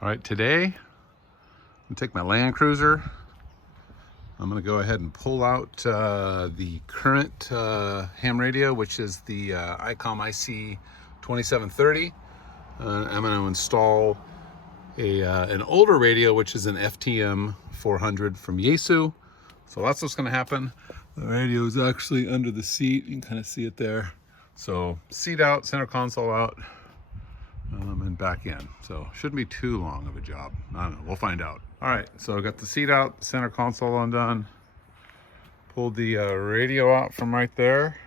All right, today I'm gonna take my Land Cruiser. I'm gonna go ahead and pull out the current ham radio, which is the Icom IC2730. I'm gonna install an older radio, which is an FTM400 from Yaesu. So that's what's gonna happen. The radio is actually under the seat. You can kind of see it there. So seat out, center console out, and back in. So shouldn't be too long of a job. I don't know, we'll find out. All right, so I got the seat out, the center console undone. Pulled the radio out from right there.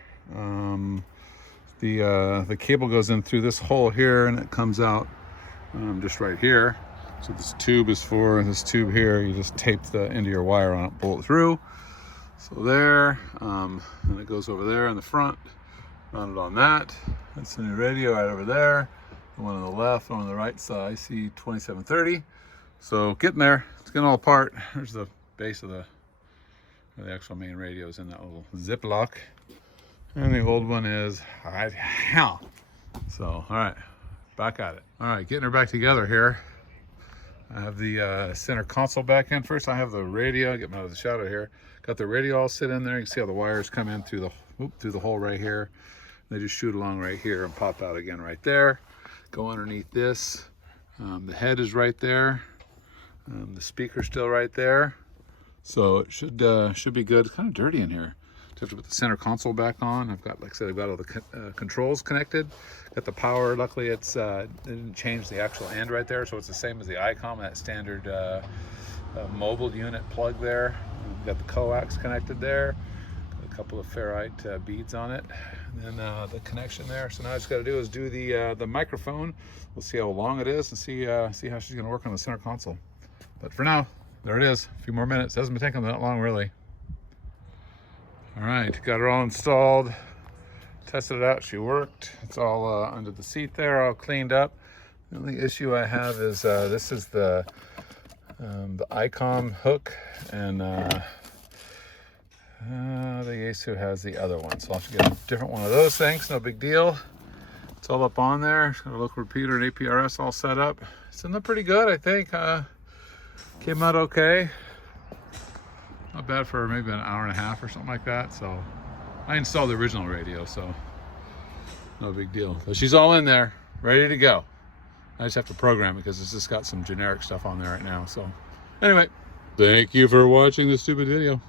The cable goes in through this hole here and it comes out just right here. So this tube is for this tube here. You just tape the end of your wire on it, pull it through. So there, and it goes over there in the front, mounted on that. That's the new radio right over there. The one on the left, one on the right side, IC2730. So getting there, it's getting all apart. There's the base of the actual main radio is in that little Ziploc. And the old one is right here. So, all right, back at it. All right, getting her back together here. I have the center console back in. First I have the radio, get them out of the shadow here. Got the radio all sit in there. You can see how the wires come in through the hole right here. They just shoot along right here and pop out again right there. Go underneath this. The head is right there. The speaker's still right there. So it should be good. It's kind of dirty in here. Just have to put the center console back on. I've got, like I said, I've got all the controls connected. Got the power. Luckily, it didn't change the actual end right there, so it's the same as the Icom, that standard mobile unit plug there. We've got the coax connected there. Got a couple of ferrite beads on it, and then the connection there. So now I just got to do is do the microphone. We'll see how long it is and see how she's going to work on the center console. But for now, there it is. A few more minutes. Hasn't been taking that long, really. All right, got her all installed. Tested it out. She worked. It's all under the seat there, all cleaned up. The only issue I have is this is the Icom hook, and the Yaesu has the other one. So I'll have to get a different one of those things. No big deal. It's all up on there. It's got a local repeater and APRS all set up. It's in there pretty good, I think. Came out okay. Not bad for maybe an hour and a half or something like that. So I installed the original radio, so no big deal. But she's all in there, ready to go. I just have to program it because it's just got some generic stuff on there right now. So anyway, thank you for watching this stupid video.